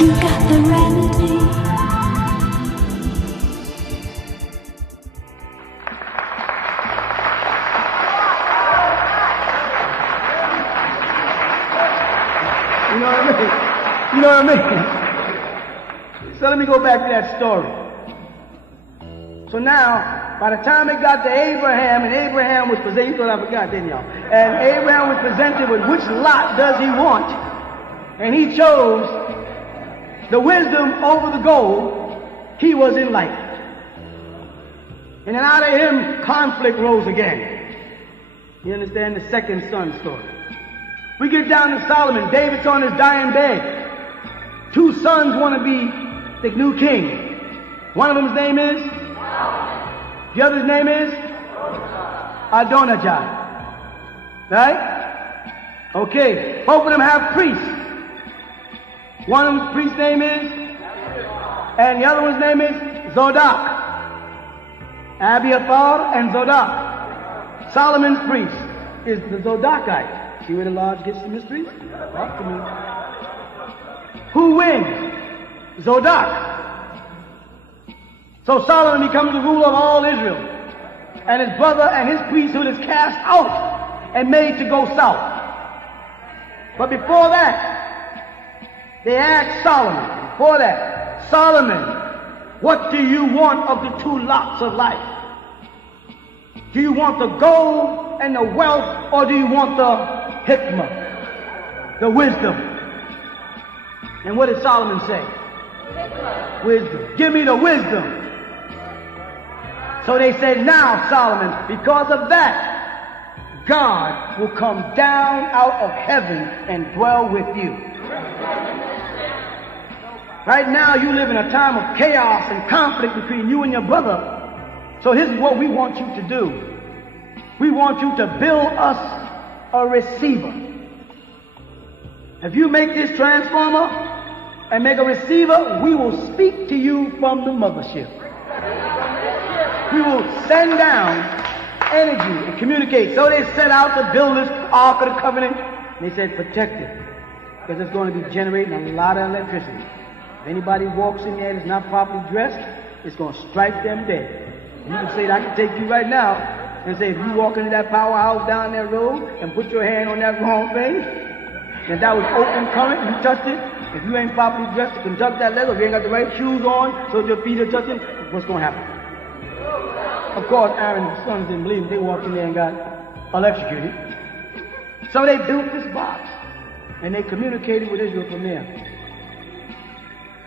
Ain't got the remedy. You know what I mean? You know what I mean? So let me go back to that story. So now, by the time it got to Abraham, and Abraham was presented, you thought I forgot, didn't y'all? And Abraham was presented with which lot does he want? And he chose the wisdom over the gold. He was enlightened. And then out of him, conflict rose again. You understand the second son story. We get down to Solomon. David's on his dying bed. Two sons want to be the new king. One of them's name is? The other's name is? Adonijah. Right? Okay. Both of them have priests. One of them's priest's name is? And the other one's name is Zodok. Abiathar and Zodok. Solomon's priest is the Zodokite. See where the Lord gets the mysteries? Talk to me. Who wins? Zodok. So Solomon becomes the ruler of all Israel. And his brother and his priesthood is cast out and made to go south. But before that, they asked Solomon, before that, Solomon, what do you want of the two lots of life? Do you want the gold and the wealth, or do you want the hikmah, the wisdom? And what did Solomon say? Wisdom. Give me the wisdom. So they said, now, Solomon, because of that, God will come down out of heaven and dwell with you. Right now, you live in a time of chaos and conflict between you and your brother. So this is what we want you to do. We want you to build us a receiver. If you make this transformer and make a receiver, we will speak to you from the mothership. We will send down energy and communicate. So they set out to build this Ark of the Covenant. And they said, protect it, because it's going to be generating a lot of electricity. If anybody walks in there and is not properly dressed, it's going to strike them dead. And you can say that I can take you right now and say, if you walk into that powerhouse down that road and put your hand on that wrong thing, and that was open current, you touched it, if you ain't properly dressed to conduct that level, if you ain't got the right shoes on so your feet are touching, what's going to happen? Of course, Aaron's sons didn't believe it. They walked in there and got electrocuted. So they built this box, and they communicated with Israel from there.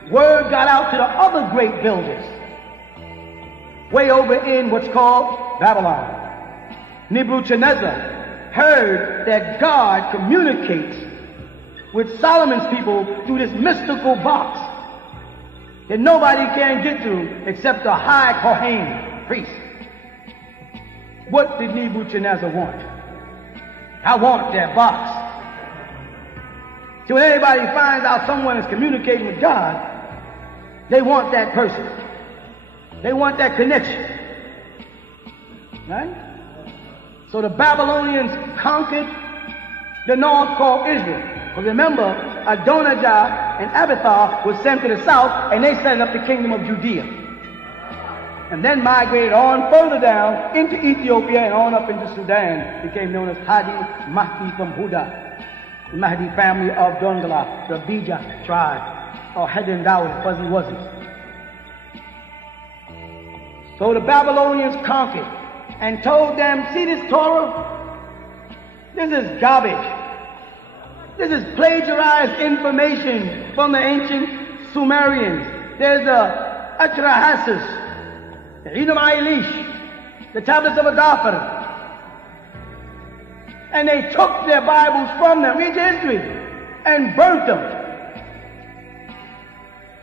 Word got out to the other great builders, way over in what's called Babylon. Nebuchadnezzar heard that God communicates with Solomon's people through this mystical box that nobody can get through except the high Kohen priest. What did Nebuchadnezzar want? I want that box. So when anybody finds out someone is communicating with God, they want that person. They want that connection. Right? So the Babylonians conquered the north called Israel. Because remember, Adonijah and Abiathar was sent to the south, and they set up the kingdom of Judea. And then migrated on further down into Ethiopia and on up into Sudan. Became known as Hadi Mahdi from Huda, the Mahdi family of Dongala, the Bija tribe, or Hedin Dawud, Fuzzy Wuzzy. So the Babylonians conquered and told them, see this Torah? This is garbage. This is plagiarized information from the ancient Sumerians. There's the Atrahasis, the Edom Eilish, the tablets of Adafar. And they took their Bibles from them, read history, and burnt them.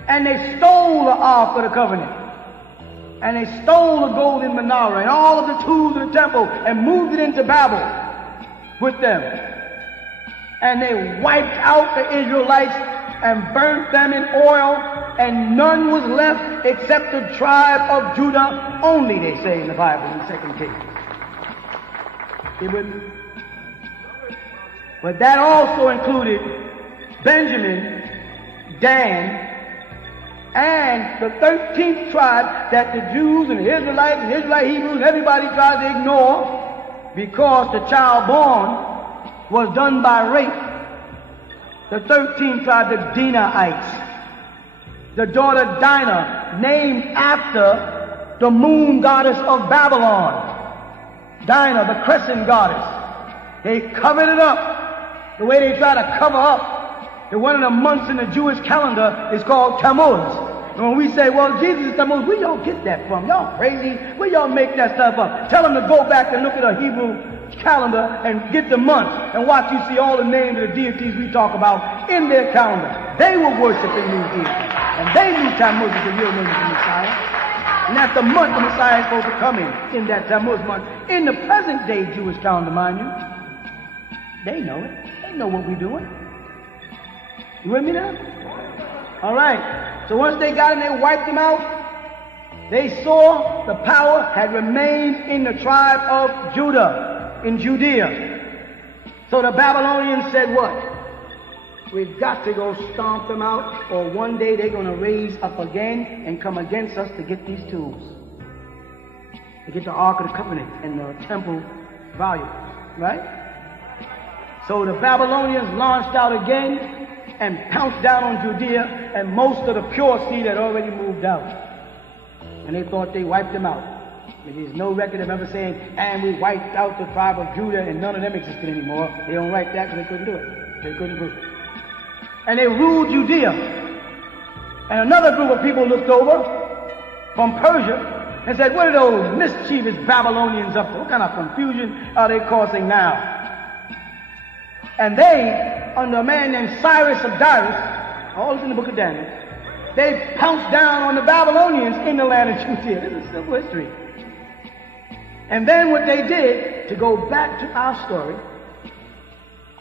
And they stole the Ark of the Covenant. And they stole the golden menorah and all of the tools of the temple and moved it into Babel with them. And they wiped out the Israelites and burnt them in oil, and none was left except the tribe of Judah only, they say in the Bible in 2 Kings. But that also included Benjamin, Dan, and the 13th tribe that the Jews and the Israelites and Israelite Hebrews and everybody tries to ignore because the child born was done by rape. The 13th tribe, the Dinaites. The daughter Dinah, named after the moon goddess of Babylon. Dinah, the crescent goddess. They covered it up the way they try to cover up that one of the months in the Jewish calendar is called Tammuz. And when we say, well, Jesus is Tammuz, where y'all get that from? Y'all crazy? Where y'all make that stuff up? Tell them to go back and look at a Hebrew calendar and get the months and watch you see all the names of the deities we talk about in their calendar. They were worshiping these deities. And they knew Tammuz was the real name of the Messiah. And that's the month the Messiah is supposed to come in that Tammuz month. In the present day Jewish calendar, mind you. They know it. They know what we're doing. You with me now? All right. So once they got in, they wiped them out. They saw the power had remained in the tribe of Judah, in Judea. So the Babylonians said what? We've got to go stomp them out, or one day they're going to raise up again and come against us to get these tools. To get the Ark of the Covenant and the temple volumes, right? So the Babylonians launched out again and pounced down on Judea, and most of the pure seed had already moved out. And they thought they wiped them out. But there's no record of ever saying, and we wiped out the tribe of Judah, and none of them existed anymore. They don't write that because they couldn't do it. They couldn't prove it. And they ruled Judea. And another group of people looked over from Persia and said, what are those mischievous Babylonians up to? What kind of confusion are they causing now? And they, under a man named Cyrus of Dyrus, all this in the book of Daniel, they pounced down on the Babylonians in the land of Judea. This is civil history. And then what they did, to go back to our story,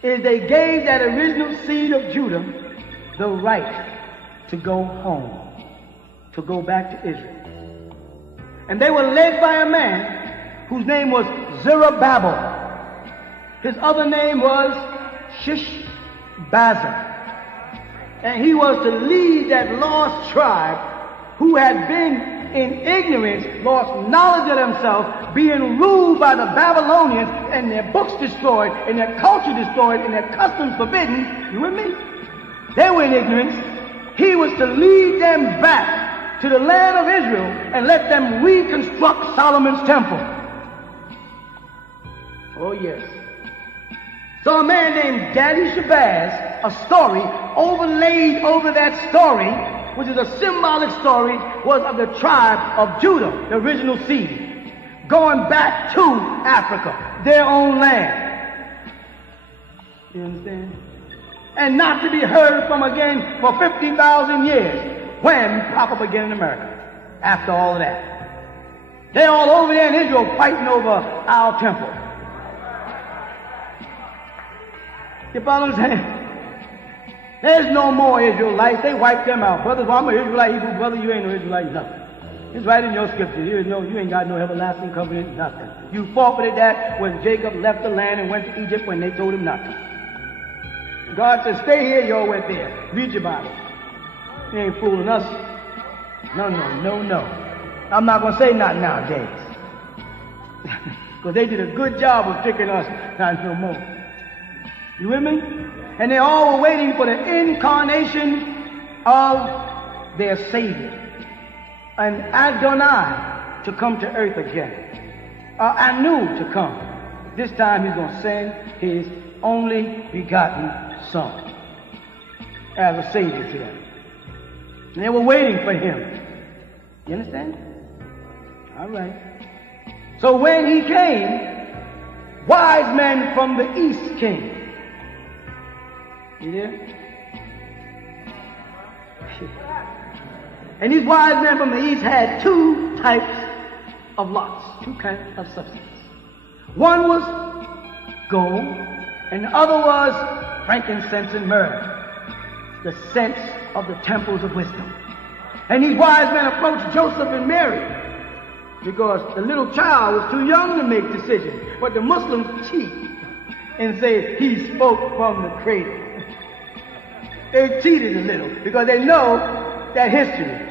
is they gave that original seed of Judah the right to go home, to go back to Israel. And they were led by a man whose name was Zerubbabel. His other name was Shishbazzar. And he was to lead that lost tribe who had been in ignorance, lost knowledge of themselves, being ruled by the Babylonians, and their books destroyed, and their culture destroyed, and their customs forbidden. You with me? They were in ignorance. He was to lead them back to the land of Israel and let them reconstruct Solomon's temple. Oh yes. So a man named Daddy Shabazz, a story overlaid over that story, which is a symbolic story, was of the tribe of Judah, the original seed, going back to Africa, their own land. You understand? And not to be heard from again for 50,000 years, when proper began in America, after all of that. They're all over there in Israel fighting over our temple. You follow what I'm saying? There's no more Israelites. They wiped them out. Brothers, well, I'm an Israelite, Hebrew brother. You ain't no Israelite, nothing. It's right in your scripture. You ain't got no everlasting covenant, nothing. You forfeited that when Jacob left the land and went to Egypt when they told him not to. God said, stay here, you all went there. Read your Bible. You ain't fooling us. No. I'm not going to say not nowadays. Because they did a good job of tricking us. Not no more. You with me? And they all were waiting for the incarnation of their Savior. And Adonai to come to earth again. Anu to come. This time he's going to send his only begotten Son as a Savior to them. And they were waiting for him. You understand? All right. So when he came, wise men from the east came. You there? And these wise men from the east had two types of lots, two kinds of substance. One was gold, and the other was frankincense and myrrh, the scents of the temples of wisdom. And these wise men approached Joseph and Mary because the little child was too young to make decisions. But the Muslims cheat and say he spoke from the cradle. They cheated a little because they know that history.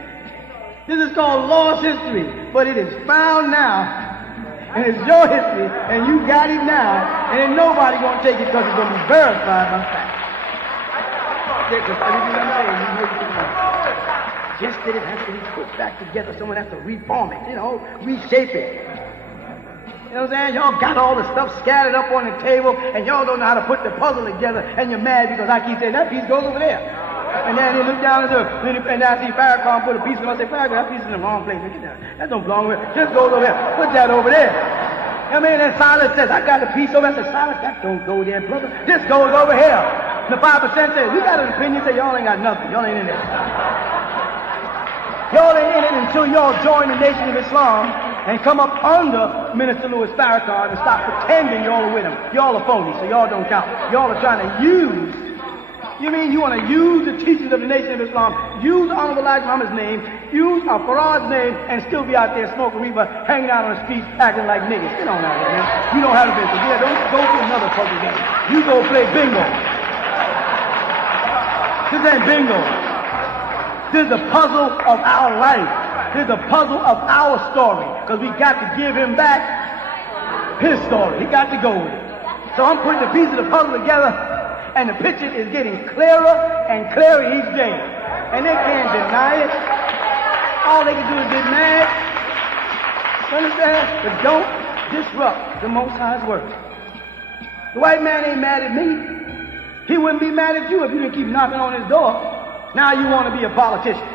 This is called lost history, but it is found now. And it's your history, and you got it now, and ain't nobody gonna take it because it's gonna be verified by fact. Just that it has to be put back together. Someone has to reform it, reshape it. You know what I'm saying? Y'all got all the stuff scattered up on the table, and y'all don't know how to put the puzzle together, and you're mad because I keep saying that piece goes over there. And then they look down and I see Farrakhan put a piece in the, I say, Farrakhan, that piece is in the wrong place. That don't belong here. Just goes over there. Put that over there. I mean, then Silas says, I got a piece over there. I said, Silas, that don't go there, brother. This goes over here. The 5% says, we got an opinion, say, y'all ain't got nothing. Y'all ain't in it. Y'all ain't in it until y'all join the Nation of Islam and come up under Minister Louis Farrakhan and stop pretending y'all are with him. Y'all are phony, so y'all don't count. Y'all are trying to use. You mean you want to use the teachings of the Nation of Islam, use Honorable Elijah Muhammad's name, use Farad's name, and still be out there smoking reefer, hanging out on the streets, acting like niggas? Get on out of here, man. You don't have a business. Yeah, don't go to another puzzle game. You go play bingo. This ain't bingo. This is the puzzle of our life. This is the puzzle of our story. Because we got to give him back his story. He got to go with it. So I'm putting the pieces of the puzzle together, and the picture is getting clearer and clearer each day. And they can't deny it. All they can do is get mad. You understand? But don't disrupt the Most High's work. The white man ain't mad at me. He wouldn't be mad at you if you didn't keep knocking on his door. Now you want to be a politician.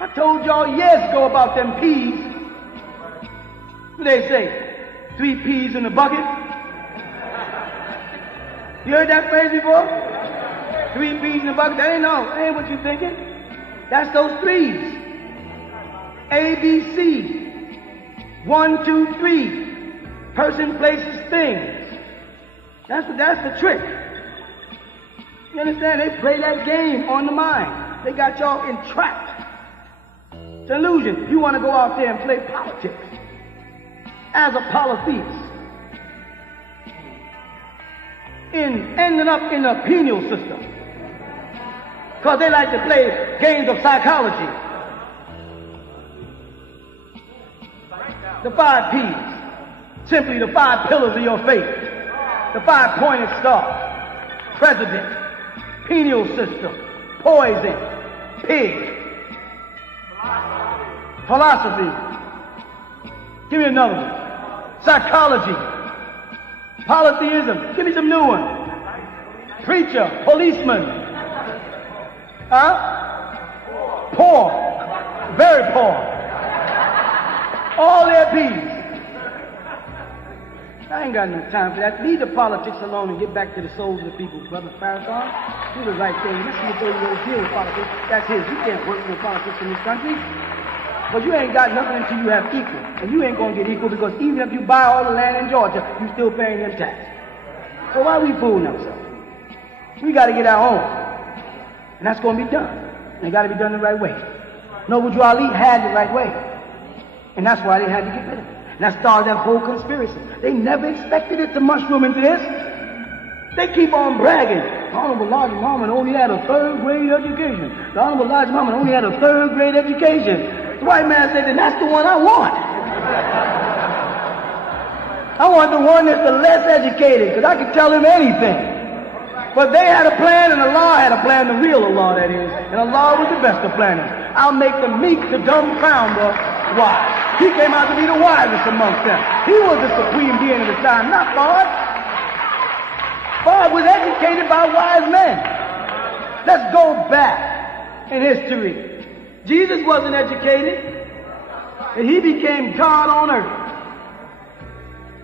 I told y'all years ago about them peas. What they say? 3 peas in a bucket? You heard that phrase before? 3 peas in a bucket? That ain't what you thinking. That's those 3s. A, B, C. 1, 2, 3. Person, places, things. That's the trick. You understand? They play that game on the mind. They got y'all entrapped. It's an illusion. You want to go out there and play politics as a polytheist, ending up in the penal system, because they like to play games of psychology. The 5 P's, simply the 5 pillars of your faith, the 5 pointed star, president, penal system, poison, pig, philosophy. Give me another one. Psychology, polytheism. Give me some new one. Preacher, policeman. Poor, very poor. All their P's. I ain't got no time for that. Leave the politics alone and get back to the souls of the people, Brother Farrakhan. Do the right thing. Listen to the way you deal with politics. That's his. You can't work with politics in this country. But you ain't got nothing until you have equal. And you ain't going to get equal because even if you buy all the land in Georgia, you still paying them taxes. So why are we fooling ourselves? We got to get our own. And that's going to be done. And it got to be done the right way. Noble Ali had the right way. And that's why they had to get rid of it. And that started that whole conspiracy. They never expected it to mushroom into this. They keep on bragging. The Honorable Elijah Muhammad only had a 3rd grade education. The Honorable Elijah Muhammad only had a 3rd grade education. The white man said, then that's the one I want. I want the one that's the less educated, because I can tell him anything. But they had a plan, and Allah had a plan, the real Allah, that is. And Allah was the best of planners. I'll make the meek, the dumbfounder, wise. He came out to be the wisest amongst them. He was the supreme being of the time, not Fard. Fard was educated by wise men. Let's go back in history. Jesus wasn't educated, and he became God on earth.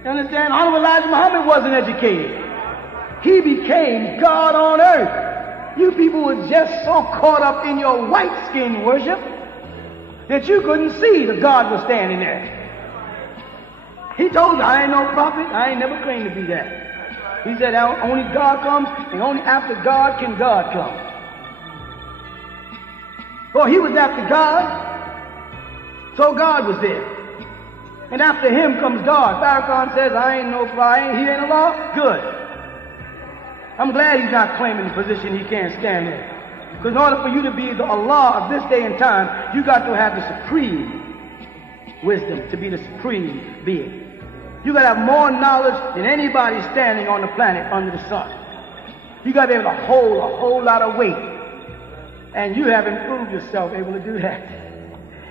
You understand? Honorable Elijah Muhammad wasn't educated. He became God on earth. You people were just so caught up in your white skin worship that you couldn't see the God was standing there. He told you, I ain't no prophet. I ain't never claimed to be that. He said, only God comes, and only after God can God come. Well, he was after God, so God was there. And after him comes God. Farrakhan says, I ain't no prophet. He ain't a law. Good. I'm glad he's not claiming the position he can't stand in. Because in order for you to be the Allah of this day and time, you got to have the supreme wisdom, to be the supreme being. You got to have more knowledge than anybody standing on the planet under the sun. You got to be able to hold a whole lot of weight. And you haven't proved yourself able to do that.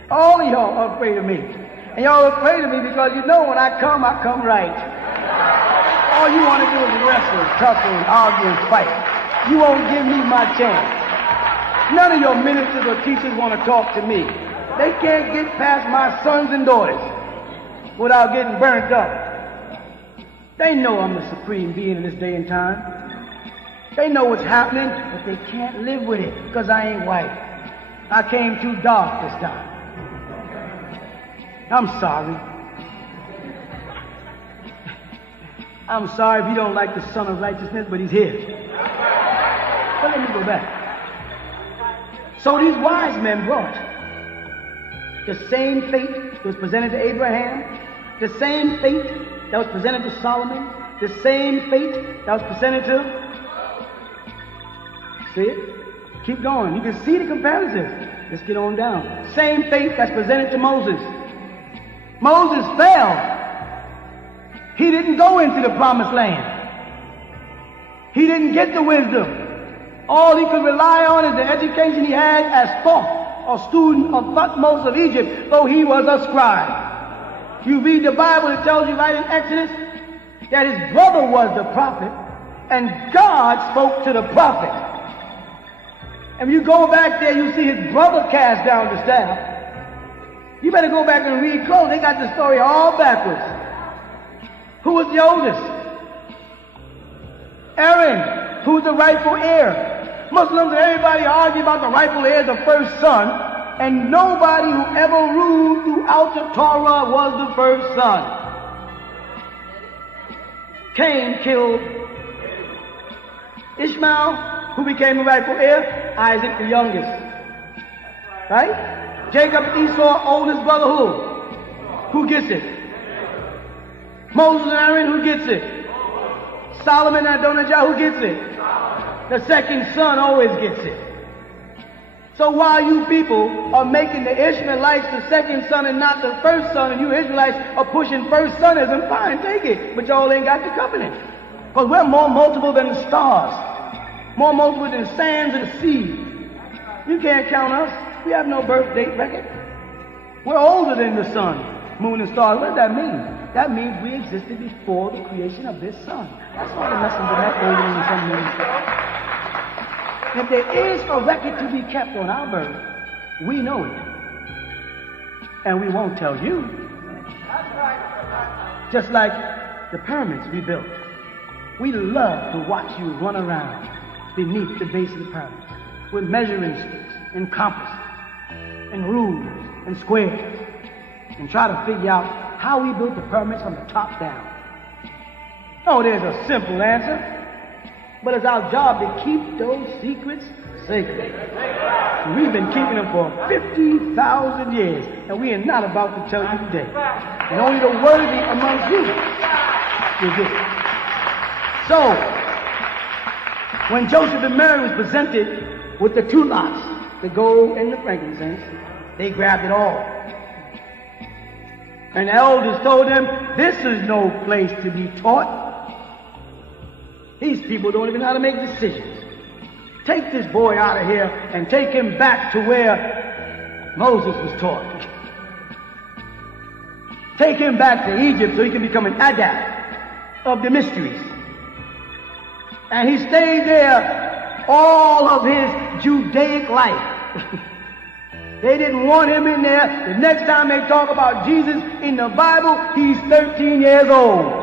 All of y'all are afraid of me. And y'all are afraid of me because you know when I come right. All you want to do is wrestle, tussle, and argue and fight. You won't give me my chance. None of your ministers or teachers want to talk to me. They can't get past my sons and daughters without getting burnt up. They know I'm the supreme being in this day and time. They know what's happening, but they can't live with it because I ain't white. I came too dark this time. I'm sorry. I'm sorry if you don't like the Son of Righteousness, but he's here. But let me go back. So these wise men brought the same fate that was presented to Abraham, the same fate that was presented to Solomon, the same fate that was presented to... See it? Keep going. You can see the comparisons. Let's get on down. Same fate that's presented to Moses. Moses fell. He didn't go into the promised land. He didn't get the wisdom. All he could rely on is the education he had as thought or student of Thutmose of Egypt, though he was a scribe. You read the Bible, it tells you right in Exodus that his brother was the prophet, and God spoke to the prophet. And when you go back there, you see his brother cast down the staff. You better go back and read close. They got the story all backwards. Who was the oldest? Aaron, who was the rightful heir. Muslims and everybody argue about the rightful heir, the first son, and nobody who ever ruled throughout the Torah was the first son. Cain killed Ishmael, who became the rightful heir? Isaac, the youngest. Right? Jacob, Esau, oldest brother, who? Who gets it? Moses and Aaron, who gets it? Solomon and Adonijah, who gets it? The second son always gets it. So while you people are making the Ishmaelites the second son and not the first son, and you Israelites are pushing first sonism, fine, take it. But y'all ain't got the covenant. Because we're more multiple than the stars. More multiple than the sands of the sea. You can't count us. We have no birth date record. We're older than the sun, moon, and stars. What does that mean? That means we existed before the creation of this sun. That's why the messenger that older than the sun, moon, and stars. If there is a record to be kept on our birth, we know it. And we won't tell you. Just like the pyramids we built. We love to watch you run around beneath the base of the pyramids with measuring sticks and compasses and rulers and squares and try to figure out how we built the pyramids from the top down. Oh, there's a simple answer. But it's our job to keep those secrets sacred. We've been keeping them for 50,000 years, and we are not about to tell you today. And only the worthy amongst you will get it. So, when Joseph and Mary was presented with the two lots, the gold and the frankincense, they grabbed it all. And the elders told them, this is no place to be taught. These people don't even know how to make decisions. Take this boy out of here and take him back to where Moses was taught. Take him back to Egypt so he can become an adept of the mysteries. And he stayed there all of his Judaic life. They didn't want him in there. The next time they talk about Jesus in the Bible, he's 13 years old.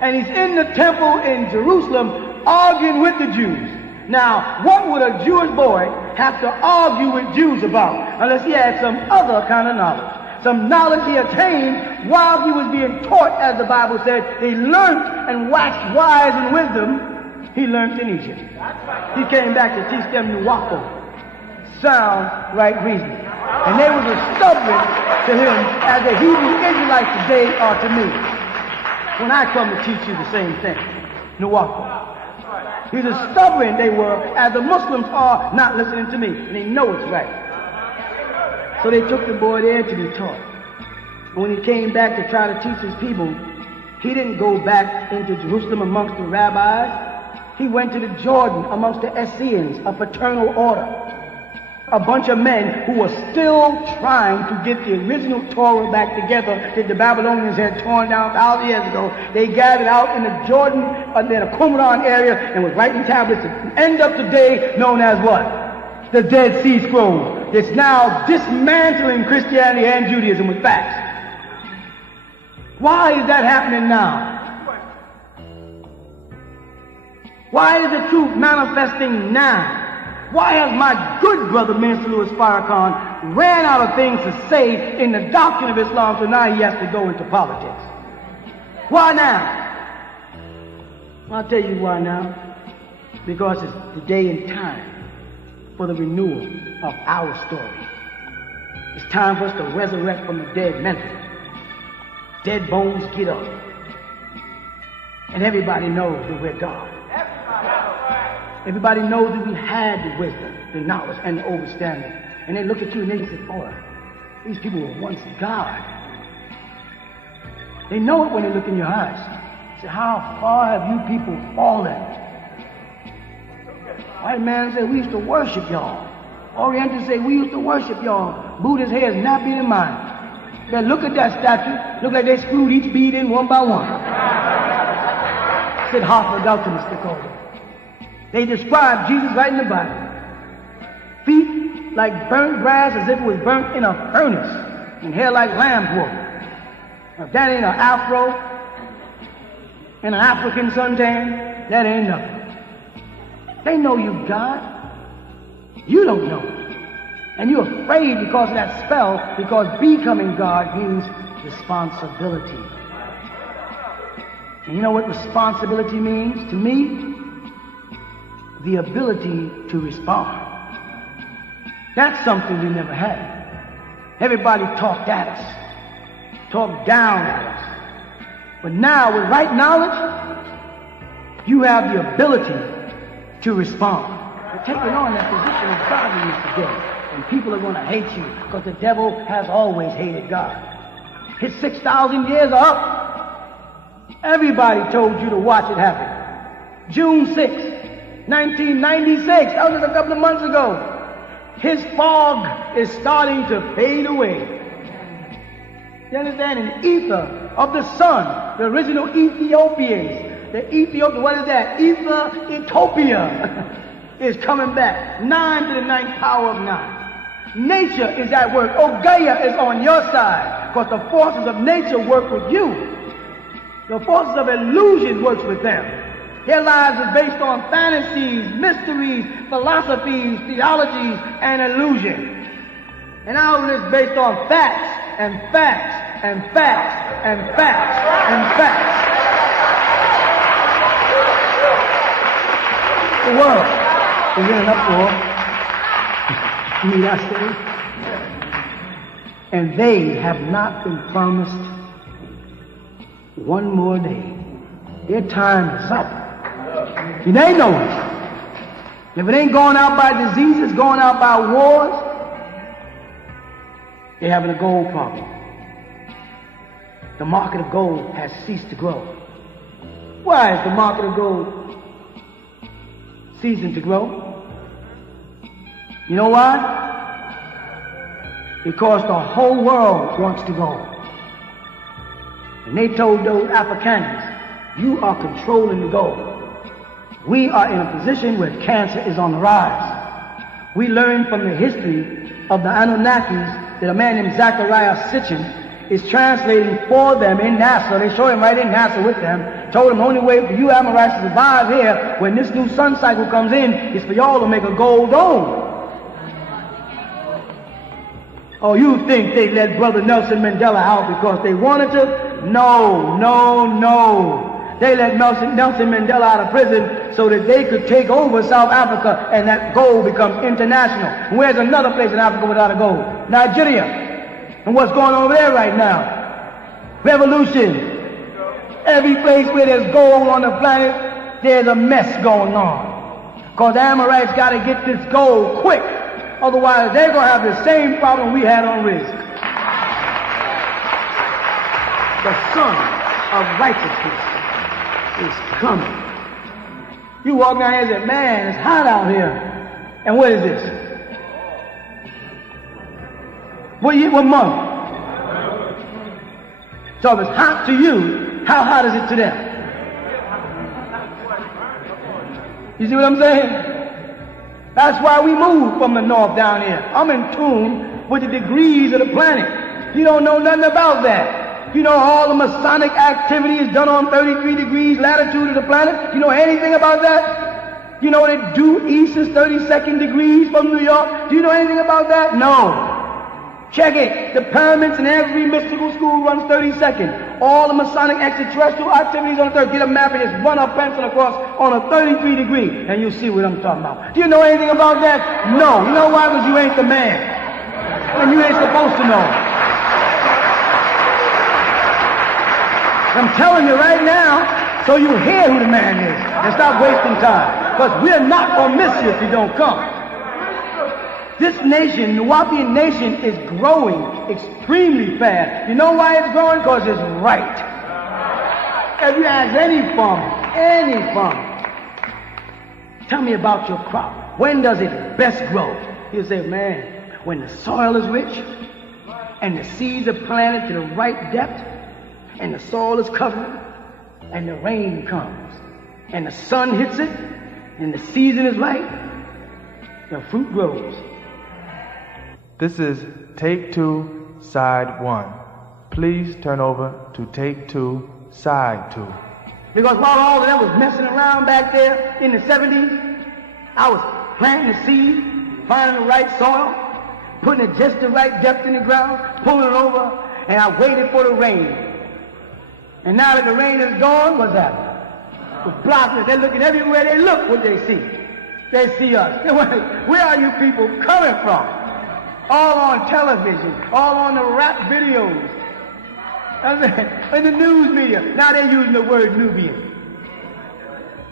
And he's in the temple in Jerusalem arguing with the Jews. Now, what would a Jewish boy have to argue with Jews about unless he had some other kind of knowledge? Some knowledge he attained while he was being taught, as the Bible said. He learned and waxed wise in wisdom. He learned in Egypt. He came back to teach them nuwako, sound right reasoning. And they were as stubborn to him as the Hebrew Israelites today are to me. When I come to teach you the same thing, nuwako. He's as stubborn they were as the Muslims are not listening to me. And they know it's right. So they took the boy there to be taught. And when he came back to try to teach his people, he didn't go back into Jerusalem amongst the rabbis. He went to the Jordan amongst the Essenes, a fraternal order. A bunch of men who were still trying to get the original Torah back together that the Babylonians had torn down 1,000 years ago. They gathered out in the Jordan, the Qumran area, and was writing tablets that end up today known as what? The Dead Sea Scrolls. It's now dismantling Christianity and Judaism with facts. Why is that happening now? Why is the truth manifesting now? Why has my good brother, Minister Louis Farrakhan, ran out of things to say in the doctrine of Islam, so now he has to go into politics? Why now? I'll tell you why now. Because it's the day and time for the renewal of our story. It's time for us to resurrect from the dead mentally. Dead bones get up. And everybody knows that we're God. Everybody knows that we had the wisdom, the knowledge, and the understanding. And they look at you and they say, boy, these people were once God. They know it when they look in your eyes. Say, how far have you people fallen? White man said, we used to worship y'all. Orientals say, we used to worship y'all. Buddha's hair is nappy in mine. But look at that statue. Look like they screwed each bead in one by one. Said Hartford Dr. Mr. Calder. They describe Jesus right in the Bible. Feet like burnt brass as if it was burnt in a furnace, and hair like lamb's wool. Now, if that ain't an afro and an African suntan, that ain't nothing. They know you God. You don't know it. And you're afraid because of that spell, because becoming God means responsibility. And you know what responsibility means to me? The ability to respond. That's something we never had. Everybody talked at us, talked down at us. But now, with right knowledge, you have the ability to respond. You're taking on that position of godliness today. And people are going to hate you because the devil has always hated God. His 6,000 years are up. Everybody told you to watch it happen. June 6th. 1996, that was just a couple of months ago. His fog is starting to fade away. You understand? An ether of the sun, the original Ethiopians, what is that? Ethiopia is coming back. 9 to the 9th power of 9. Nature is at work. Gaia is on your side because the forces of nature work with you. The forces of illusion works with them. Their lives is based on fantasies, mysteries, philosophies, theologies, and illusion. And ours is based on facts and facts and facts and facts and facts. The world is in an uproar. Need I say? And they have not been promised one more day. Their time is up. And they know it. If it ain't going out by diseases, going out by wars, they're having a gold problem. The market of gold has ceased to grow. Why is the market of gold ceasing to grow? You know why? Because the whole world wants to go. And they told those Afrikaners, you are controlling the gold. We are in a position where cancer is on the rise. We learned from the history of the Anunnakis that a man named Zachariah Sitchin is translating for them in NASA. They show him right in NASA with them. Told him the only way for you Amorites to survive here when this new sun cycle comes in is for y'all to make a gold dome. Oh, you think they let Brother Nelson Mandela out because they wanted to? No, no, no. They let Nelson Mandela out of prison so that they could take over South Africa and that gold becomes international. And where's another place in Africa without a gold? Nigeria. And what's going on over there right now? Revolution. Every place where there's gold on the planet there's a mess going on. Because the Amorites got to get this gold quick. Otherwise, they're going to have the same problem we had on Rizq. The sun of righteousness is coming. You walk down here and say, man, it's hot out here. And what is this? What month? So if it's hot to you, how hot is it to them? You see what I'm saying? That's why we moved from the north down here. I'm in tune with the degrees of the planet. You don't know nothing about that. You know all the Masonic activity is done on 33 degrees latitude of the planet? You know anything about that? You know that due east is 32nd degrees from New York? Do you know anything about that? No. Check it. The pyramids in every mystical school runs 32nd. All the Masonic extraterrestrial activities on the third. Get a map and just run a pencil across on a 33 degree and you'll see what I'm talking about. Do you know anything about that? No. You know why? Because you ain't the man. And you ain't supposed to know. I'm telling you right now, so you hear who the man is and stop wasting time. Because we're not going to miss you if you don't come. This nation, the Nuwapian nation, is growing extremely fast. You know why it's growing? Because it's right. If you ask any farmer, tell me about your crop. When does it best grow? He'll say, man, when the soil is rich and the seeds are planted to the right depth, and the soil is covered, and the rain comes, and the sun hits it, and the season is right, the fruit grows. This is Take 2, Side 1. Please turn over to Take 2, Side 2. Because while all of them was messing around back there in the 70s, I was planting the seed, finding the right soil, putting it just the right depth in the ground, pulling it over, and I waited for the rain. And now that the rain is gone, what's happening? The blockers, they're looking everywhere they look, what they see. They see us. Where are you people coming from? All on television, all on the rap videos, in the news media. Now they're using the word Nubian.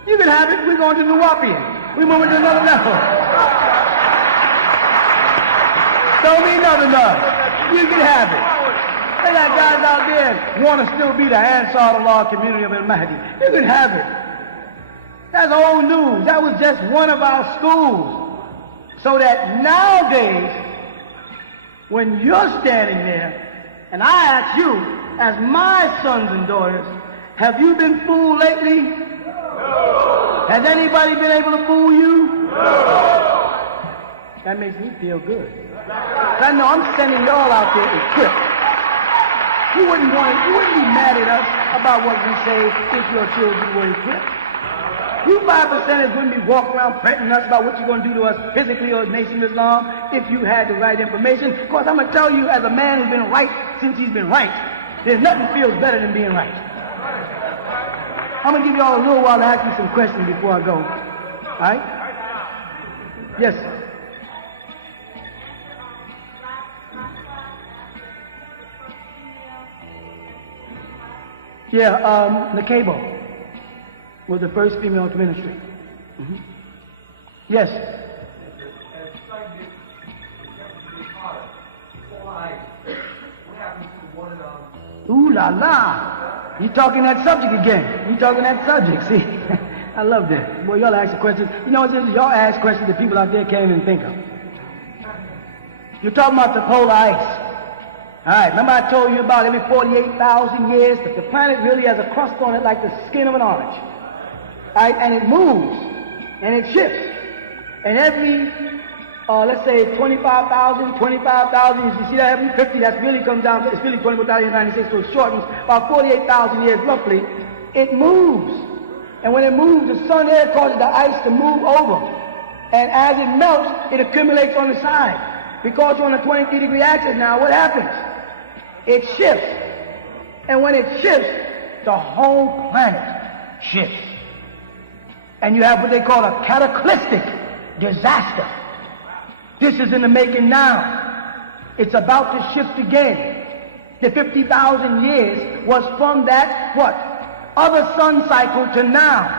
You can have it. We're going to Nuwapian. We're moving to another level. Don't mean nothing else. You can have it. They got guys out there want to still be the Ansar Allah community of Al-Mahdi. You can have it. That's old news. That was just one of our schools. So that nowadays, when you're standing there, and I ask you, as my sons and daughters, have you been fooled lately? No. Has anybody been able to fool you? No. That makes me feel good. I know I'm sending y'all out there equipped. You wouldn't be mad at us about what we say if your children were equipped. You 5%ers wouldn't be walking around threatening us about what you're going to do to us physically or Nation of Islam if you had the right information. Of course, I'm going to tell you, as a man who's been right since he's been right, there's nothing feels better than being right. I'm going to give you all a little while to ask you some questions before I go. All right? Yes, sir. Yeah, Nakabo was the first female to ministry. Mm-hmm. Yes. Ooh la la! You talking that subject again? You talking that subject? See, I love that. Boy, y'all ask questions. You know what it is? Y'all ask questions that people out there can't even think of. You're talking about the polar ice. All right, remember I told you about every 48,000 years that the planet really has a crust on it like the skin of an orange. All right, and it moves, and it shifts. And every, let's say 25,000, you see that every 50, that really comes down, it's really 24,096, so it shortens, about 48,000 years roughly, it moves. And when it moves, the sun air causes the ice to move over. And as it melts, it accumulates on the side. Because you're on a 23-degree axis now, what happens? It shifts. And when it shifts, the whole planet shifts. And you have what they call a cataclysmic disaster. This is in the making now. It's about to shift again. The 50,000 years was from that, what? Other sun cycle to now.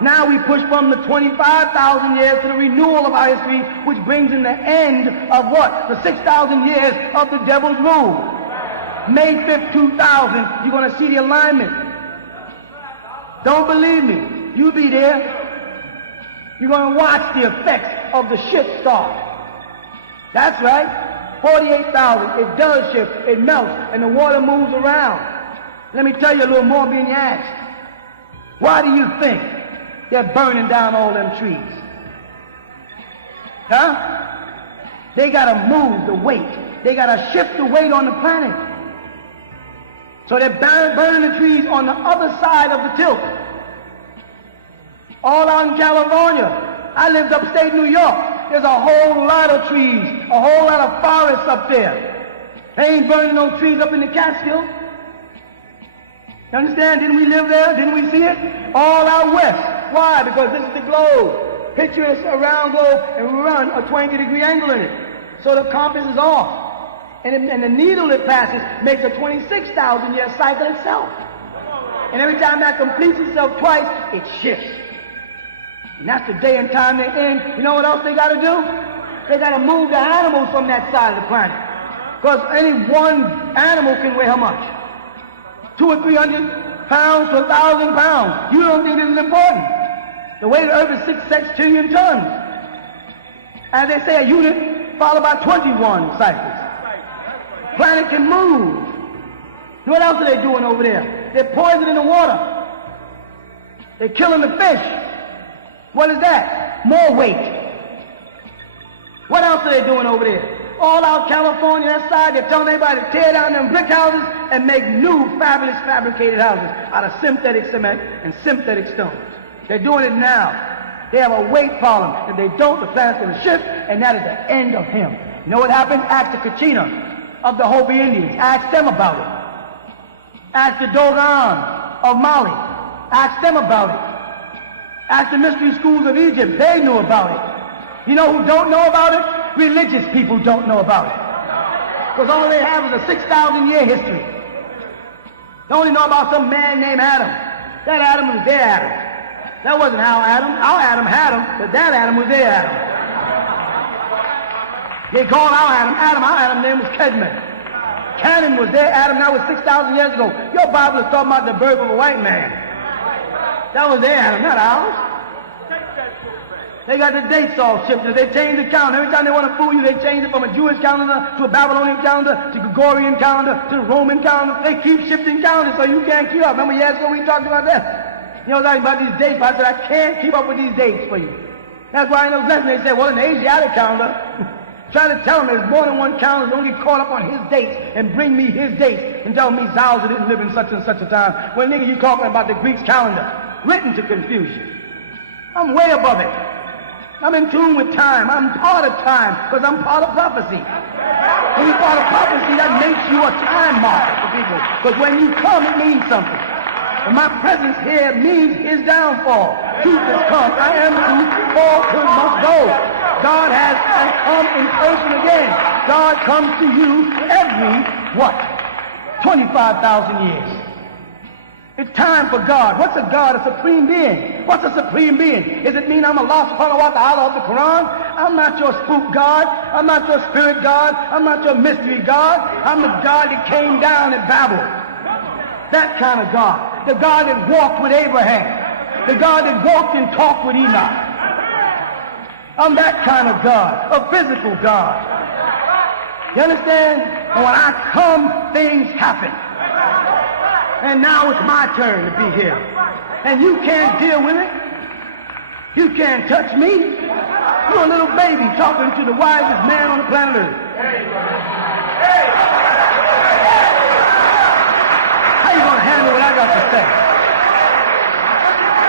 Now we push from the 25,000 years to the renewal of our history, which brings in the end of what? The 6,000 years of the devil's rule. May 5th, 2000, you're going to see the alignment. Don't believe me. You be there. You're going to watch the effects of the shift start. That's right. 48,000. It does shift. It melts. And the water moves around. Let me tell you a little more being asked. Why do you think they're burning down all them trees? Huh? They got to move the weight. They got to shift the weight on the planet. So they're burning the trees on the other side of the tilt. All out in California. I lived upstate New York. There's a whole lot of trees, a whole lot of forests up there. They ain't burning no trees up in the Catskills. You understand? Didn't we live there? Didn't we see it? All out west. Why? Because this is the globe. Picture us a round globe and we run a 20-degree angle in it. So the compass is off. And the needle it passes makes a 26,000-year cycle itself. And every time that completes itself twice, it shifts. And that's the day and time they end. You know what else they got to do? They got to move the animals from that side of the planet. Because any one animal can weigh how much? 200 or 300 pounds to 1,000 pounds. You don't think this is important. The weight of the earth is 6 sextillion tons. As they say, a unit followed by 21 cycles. Planet can move. What else are they doing over there? They're poisoning the water. They're killing the fish. What is that? More weight. What else are they doing over there? All out California, that side, they're telling everybody to tear down them brick houses and make new fabulous fabricated houses out of synthetic cement and synthetic stones. They're doing it now. They have a weight problem. If they don't, the planet's going to shift, and that is the end of him. You know what happened? Ask the Kachina of the Hopi Indians. Ask them about it. Ask the Dogon of Mali. Ask them about it. Ask the mystery schools of Egypt. They knew about it. You know who don't know about it? Religious people don't know about it. Because all they have is a 6,000-year history. They only know about some man named Adam. That Adam was their Adam. That wasn't our Adam. Our Adam had him, but that Adam was their Adam. They called our Adam name was Kedman. Canaan was their Adam. That was 6,000 years ago. Your Bible is talking about the birth of a white man. That was their Adam, not ours. They got the dates all shifted. They changed the calendar. Every time they want to fool you, they change it from a Jewish calendar to a Babylonian calendar to Gregorian calendar to the Roman calendar. They keep shifting calendars so you can't keep up. Remember years ago we talked about that? You know, about these dates. I said, I can't keep up with these dates for you. That's why in those lessons they said, well, in the Asiatic calendar, try to tell them there's more than one calendar. Don't get caught up on his dates and bring me his dates and tell me Zalza didn't live in such and such a time. Well, nigga, you talking about the Greeks' calendar, written to confusion. I'm way above it. I'm in tune with time. I'm part of time because I'm part of prophecy. When you're part of prophecy, that makes you a time marker for people. Because when you come, it means something. And my presence here means his downfall. Truth has come. I am truth. All truth must go. God has come in person again. God comes to you every, 25,000 years. It's time for God. What's a God? A supreme being. What's a supreme being? Does it mean I'm Allah subhanahu wa ta'ala of the Quran? I'm not your spook God. I'm not your spirit God. I'm not your mystery God. I'm the God that came down at Babel. That kind of God. The God that walked with Abraham. The God that walked and talked with Enoch. I'm that kind of God. A physical God. You understand? And when I come, things happen. And now it's my turn to be here. And you can't deal with it. You can't touch me. You're a little baby talking to the wisest man on the planet Earth. How you going to handle what I got to say?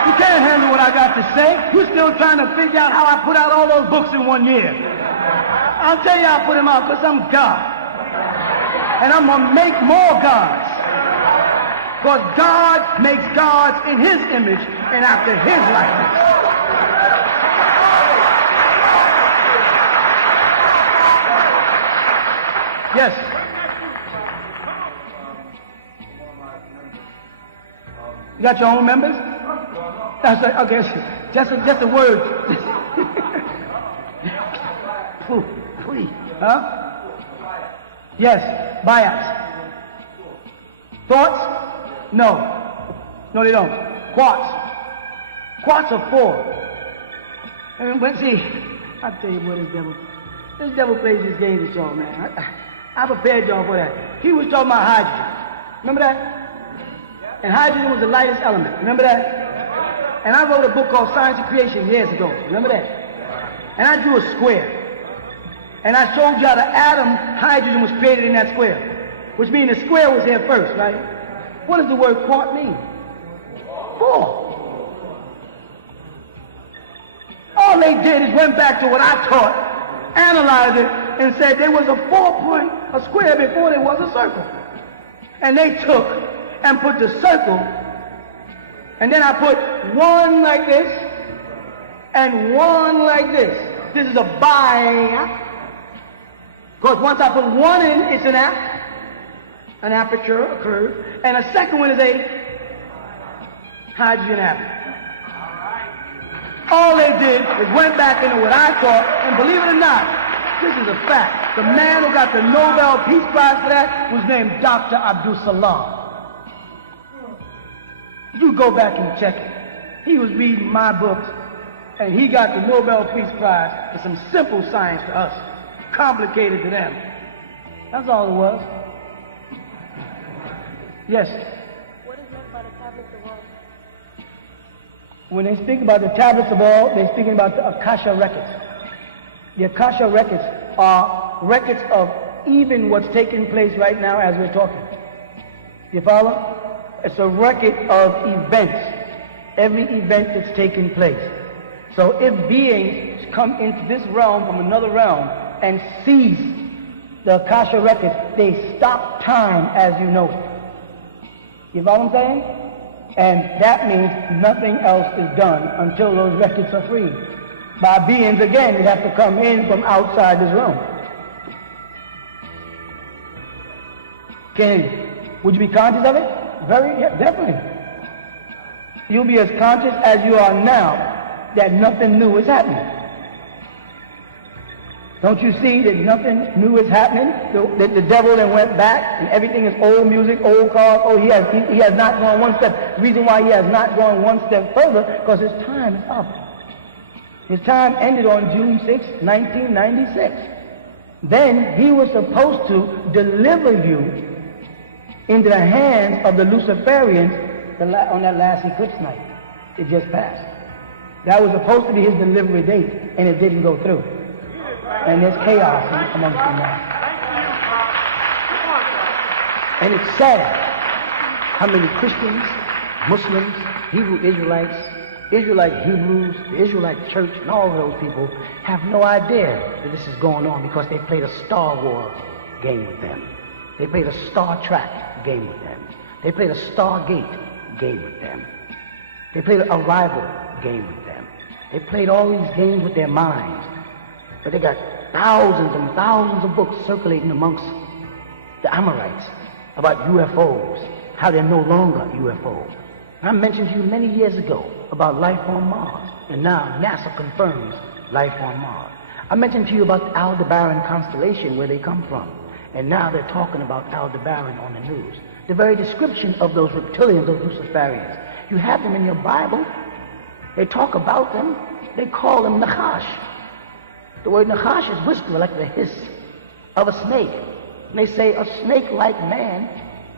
You can't handle what I got to say. You're still trying to figure out how I put out all those books in 1 year. I'll tell you how I put them out, because I'm God. And I'm going to make more gods. Because God makes gods in his image and after his likeness. Yes. You got your own members? That's right. Okay, just a word. Huh? Yes, bias. Thoughts? No. No, they don't. Quartz. Quartz are 4. But see, I tell you what, this devil plays this game with y'all, man. I prepared y'all for that. He was talking about hydrogen. Remember that? And hydrogen was the lightest element. Remember that? And I wrote a book called Science of Creation years ago. Remember that? And I drew a square. And I showed you how the atom hydrogen was created in that square. Which means the square was here first, right? What does the word quart mean? 4. All they did is went back to what I taught, analyzed it, and said there was a square before there was a circle. And they took and put the circle, and then I put one like this, and one like this. This is a bi. Because once I put one in, it's an aperture, a curve, and a second one is a hydrogen atom. All they did is went back into what I taught, and believe it or not, this is a fact. The man who got the Nobel Peace Prize for that was named Dr. Abdul Salam. You go back and check it. He was reading my books, and he got the Nobel Peace Prize for some simple science to us, complicated to them. That's all it was. Yes? What is meant by the tablets of all? When they speak about the tablets of all, they're speaking about the Akasha records. The Akasha records are records of even what's taking place right now as we're talking. You follow? It's a record of events. Every event that's taking place. So if beings come into this realm from another realm and seize the Akasha records, they stop time as you know it. You follow what I'm saying? And that means nothing else is done until those records are freed. By beings, again, you have to come in from outside this realm. Would you be conscious of it? Yeah, definitely. You'll be as conscious as you are now that nothing new is happening. Don't you see that nothing new is happening? The devil then went back and everything is old music, old cars. Oh, he has not gone one step. The reason why he has not gone one step further, because his time is up. His time ended on June 6, 1996. Then he was supposed to deliver you into the hands of the Luciferians on that last eclipse night. It just passed. That was supposed to be his delivery date, and it didn't go through. And there's chaos amongst them now. And it's sad how many Christians, Muslims, Hebrew Israelites, Israelite Hebrews, the Israelite church, and all of those people have no idea that this is going on because they played a Star Wars game with them. They played a Star Trek game with them. They played a Stargate game with them. They played a Arrival game with them. They played all these games with their minds. But they got thousands and thousands of books circulating amongst the Amorites about UFOs, how they're no longer UFOs. I mentioned to you many years ago about life on Mars, and now NASA confirms life on Mars. I mentioned to you about the Aldebaran constellation, where they come from, and now they're talking about Aldebaran on the news. The very description of those reptilians, those Luciferians, you have them in your Bible. They talk about them. They call them Nachash. The word Nachash is whisper, like the hiss of a snake. And they say a snake-like man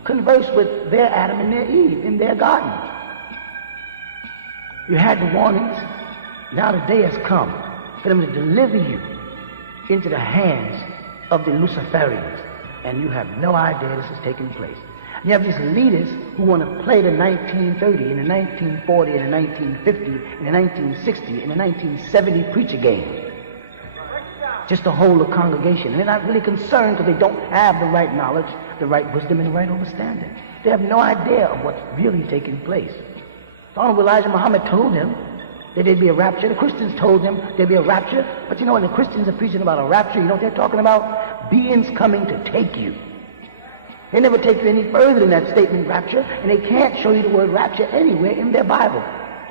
conversed with their Adam and their Eve in their garden. You had the warnings. Now the day has come for them to deliver you into the hands of the Luciferians. And you have no idea this is taking place. You have these leaders who want to play the 1930 and the 1940 and the 1950 and the 1960 and the 1970 preacher game. Just to hold a congregation. And they're not really concerned because they don't have the right knowledge, the right wisdom, and the right understanding. They have no idea of what's really taking place. The Honorable Elijah Muhammad told them that there'd be a rapture. The Christians told them there'd be a rapture. But you know, when the Christians are preaching about a rapture, you know what they're talking about? Beings coming to take you. They never take you any further than that statement, rapture, and they can't show you the word rapture anywhere in their Bible.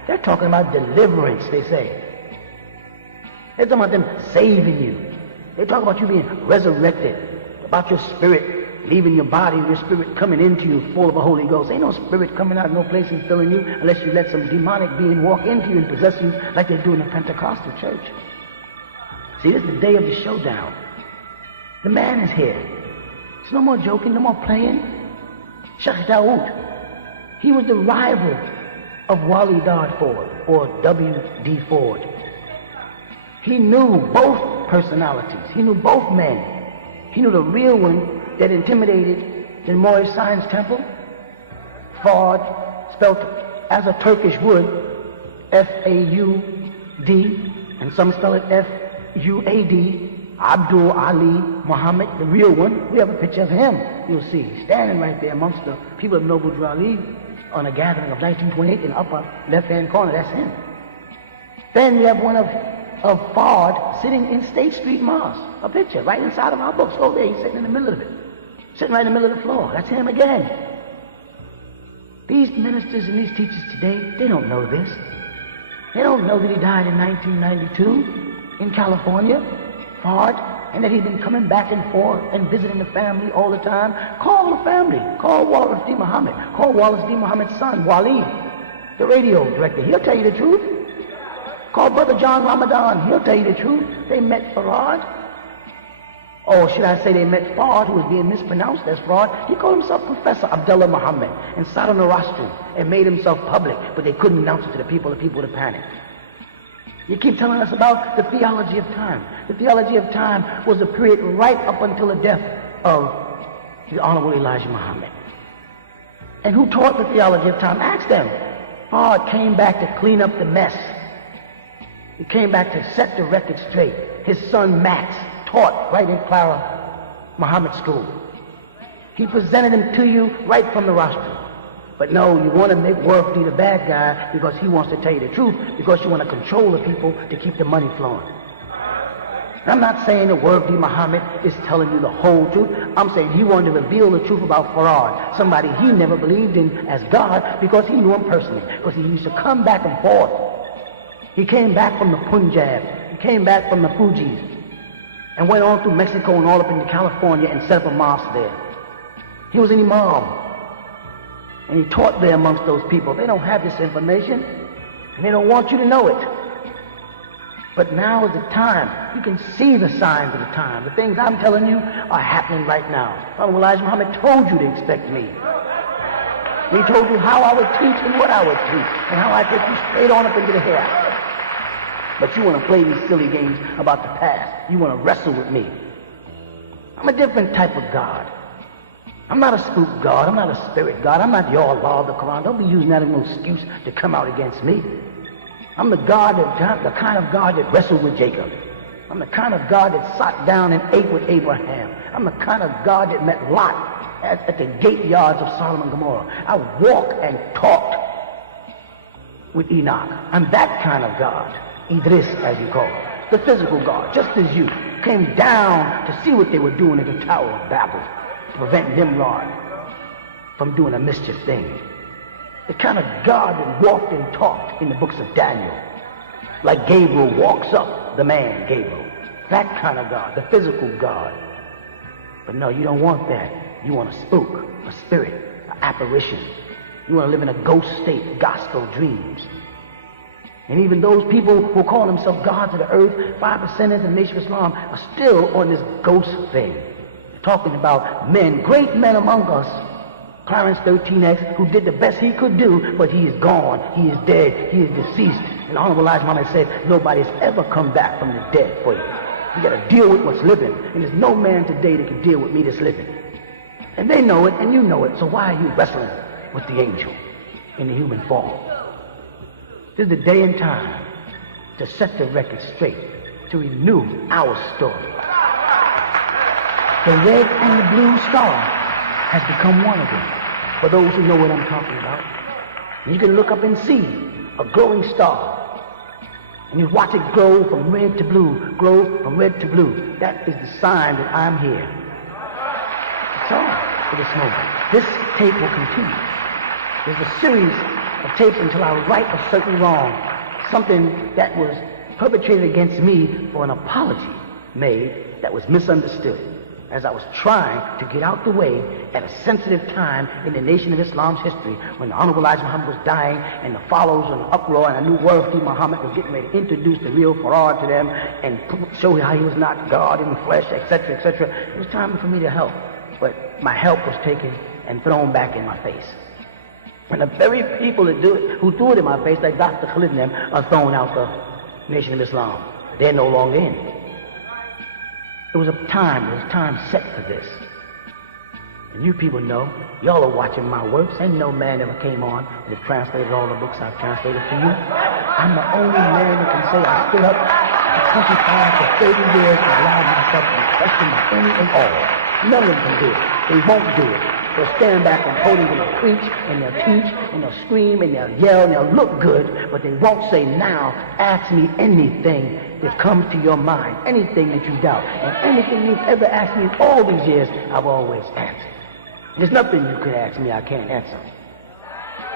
They're talking about deliverance, they say. They're talking about them saving you. They talk about you being resurrected, about your spirit leaving your body, your spirit coming into you full of the Holy Ghost. Ain't no spirit coming out, no place and filling you unless you let some demonic being walk into you and possess you like they do in the Pentecostal church. See, this is the day of the showdown. The man is here. It's no more joking, no more playing. Sheikh Dawood. He was the rival of Wally Dard Ford or W.D. Ford. He knew both personalities. He knew both men. He knew the real one that intimidated the Moorish Science Temple. Ford, spelled as a Turkish would, F-A-U-D, and some spell it F-U-A-D, Abdul Ali Muhammad, the real one. We have a picture of him, you'll see, standing right there amongst the people of Noble Drew Ali on a gathering of 1928 in the upper left-hand corner. That's him. Then you have one of Fard sitting in State Street Mosque, a picture right inside of our books. Oh, there, he's sitting in the middle of it, sitting right in the middle of the floor. That's him again. These ministers and these teachers today, they don't know this. They don't know that he died in 1992 in California, Fard, and that he's been coming back and forth and visiting the family all the time. Call the family. Call Wallace D. Muhammad. Call Wallace D. Muhammad's son, Wali, the radio director. He'll tell you the truth. Call Brother John Ramadan. He'll tell you the truth. They met Farad. Or should I say they met Fard, who was being mispronounced as Fraud. He called himself Professor Abdullah Muhammad and sat on the rostrum and made himself public, but they couldn't announce it to the people would have panicked. You keep telling us about the theology of time. The theology of time was a period right up until the death of the Honorable Elijah Muhammad. And who taught the theology of time? Ask them. Fard came back to clean up the mess. He came back to set the record straight. His son Max taught right in Clara Muhammad School. He presented him to you right from the rostrum. But no, you want to make Worthy the bad guy because he wants to tell you the truth, because you want to control the people to keep the money flowing. And I'm not saying that Worthy Muhammad is telling you the whole truth. I'm saying he wanted to reveal the truth about Farad, somebody he never believed in as God, because he knew him personally, because he used to come back and forth. He came back from the Punjab. He came back from the Fujis and went on through Mexico and all up into California and set up a mosque there. He was an imam. And he taught there amongst those people. They don't have this information, and they don't want you to know it. But now is the time. You can see the signs of the time. The things I'm telling you are happening right now. Honorable Elijah Muhammad told you to expect me. He told you how I would teach and what I would teach, and how I'd take you straight on up into the hereafter. But you want to play these silly games about the past. You want to wrestle with me. I'm a different type of God. I'm not a spook God. I'm not a spirit God. I'm not your law of the Quran. Don't be using that as no excuse to come out against me. I'm the kind of God that wrestled with Jacob. I'm the kind of God that sat down and ate with Abraham. I'm the kind of God that met Lot at the gate yards of Sodom and Gomorrah. I walked and talked with Enoch. I'm that kind of God. Idris, as you call it. The physical God, just as you came down to see what they were doing at the Tower of Babel, to prevent Nimrod from doing a mischief thing. The kind of God that walked and talked in the books of Daniel, like Gabriel walks up, the man Gabriel. That kind of God, the physical God. But no, you don't want that. You want a spook, a spirit, an apparition. You want to live in a ghost state, gospel dreams. And even those people who call themselves gods of the earth, 5% in the Nation of Islam, are still on this ghost thing. Talking about men, great men among us, Clarence 13X, who did the best he could do, but he is gone, he is dead, he is deceased. And Honorable Elijah Muhammad said, nobody's ever come back from the dead for you. You got to deal with what's living, and there's no man today that can deal with me that's living. And they know it, and you know it, so why are you wrestling with the angel in the human form? This is the day and time to set the record straight, to renew our story. The red and the blue star has become one again, for those who know what I'm talking about. And you can look up and see a glowing star, and you watch it glow from red to blue, glow from red to blue. That is the sign that I'm here. That's all for this moment. This tape will continue. There's a series the tapes until I right a certain wrong, something that was perpetrated against me or an apology made that was misunderstood, as I was trying to get out the way at a sensitive time in the Nation of Islam's history, when the Honorable Elijah Muhammad was dying and the followers were in uproar, and I knew Worthy Muhammad was getting ready to introduce the real Farad to them and show how he was not God in the flesh, etc., etc. It was time for me to help, but my help was taken and thrown back in my face. And the very people that who threw it in my face, like Dr. Khalid and them, are thrown out the Nation of Islam. They're no longer in. It was time set for this. And you people know, y'all are watching my works, and no man ever came on and has translated all the books I've translated for you. I'm the only man that can say I stood up for 25 to 30 years and allowed myself to be questioned by any and all. None of them can do it. They won't do it. They'll stand back on podiums and they'll preach and they'll teach and they'll scream and they'll yell and they'll look good, but they won't say, now ask me anything that comes to your mind, anything that you doubt. And anything you've ever asked me in all these years, I've always answered. There's nothing you could ask me I can't answer.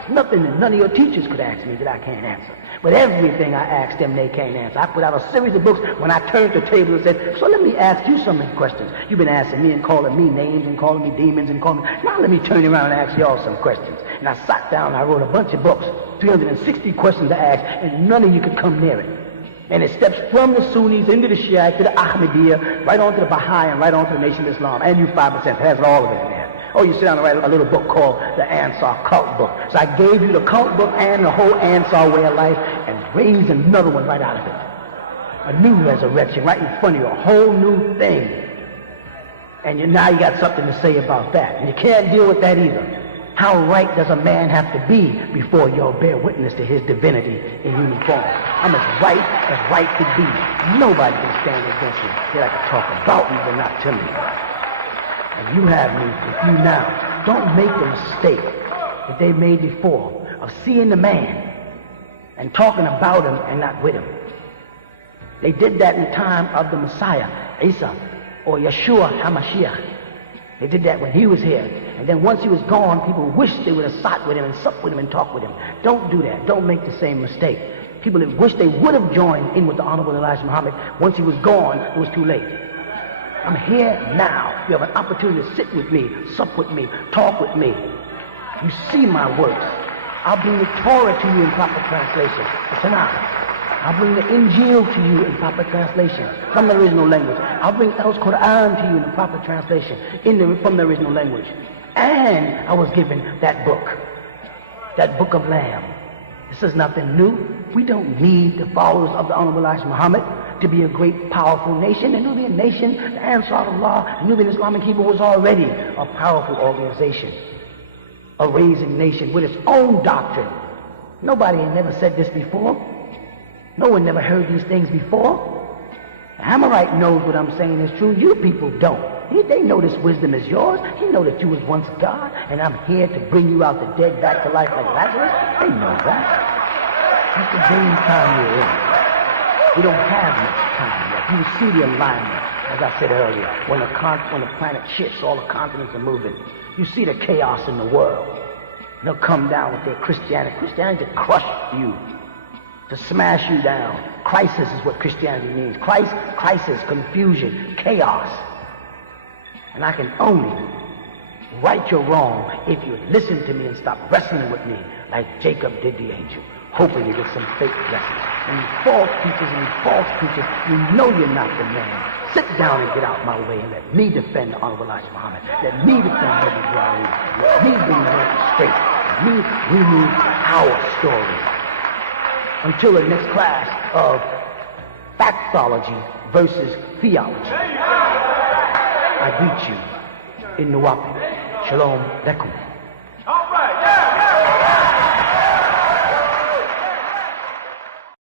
There's nothing that none of your teachers could ask me that I can't answer. But everything I ask them, they can't answer. I put out a series of books when I turned to the table and said, so let me ask you some questions. You've been asking me and calling me names and calling me demons and calling me... Now let me turn around and ask y'all some questions. And I sat down and I wrote a bunch of books, 360 questions to ask, and none of you could come near it. And it steps from the Sunnis into the Shiite to the Ahmadiyya, right on to the Baha'i and right on to the Nation of Islam. And you 5% has all of it in there. Oh, you sit down and write a little book called the Ansar Cult Book. So I gave you the cult book and the whole Ansar way of life and raised another one right out of it. A new resurrection right in front of you, a whole new thing. And now you got something to say about that. And you can't deal with that either. How right does a man have to be before y'all bear witness to his divinity in uniform? I'm as right could be. Nobody can stand against me. They like to talk about me, but not to me. And you have me with you now. Don't make the mistake that they made before of seeing the man and talking about him and not with him. They did that in the time of the Messiah, Isa, or Yeshua HaMashiach. They did that when he was here. And then once he was gone, people wished they would have sat with him and supped with him and talked with him. Don't do that. Don't make the same mistake. People that wish they would have joined in with the Honorable Elijah Muhammad, once he was gone, it was too late. I'm here now. You have an opportunity to sit with me, sup with me, talk with me. You see my works. I'll bring the Torah to you in proper translation, the Tanakh. I'll bring the Injil to you in proper translation from the original language. I'll bring El Quran to you in the proper translation from the original language. And I was given that book of Lamb. This is nothing new. We don't need the followers of the Honorable Elijah Muhammad to be a great, powerful nation. The Nubian nation, the Ansar Allah, the Nubian Islamic people was already a powerful organization, a raising nation with its own doctrine. Nobody had never said this before. No one never heard these things before. The Hammerite knows what I'm saying is true. You people don't. They know this wisdom is yours. He know that you was once God, and I'm here to bring you out the dead back to life like Lazarus. They know that. That's the game time we're in. We don't have much time yet. You see the alignment, as I said earlier. When the planet shifts, all the continents are moving. You see the chaos in the world. They'll come down with their Christianity. Christianity to crush you, to smash you down. Crisis is what Christianity means. Crisis, confusion, chaos. And I can only right your wrong if you listen to me and stop wrestling with me like Jacob did the angel, hoping to get some fake blessings. And you false teachers and you false preachers, you know you're not the man. Sit down and get out my way and let me defend the Honorable Elijah Muhammad. Let me defend Herbert Ibrahim. Let me bring the record straight. Let me remove our story. Until the next class of Factology versus Theology. I greet you in Nuwapi. Shalom Lekum.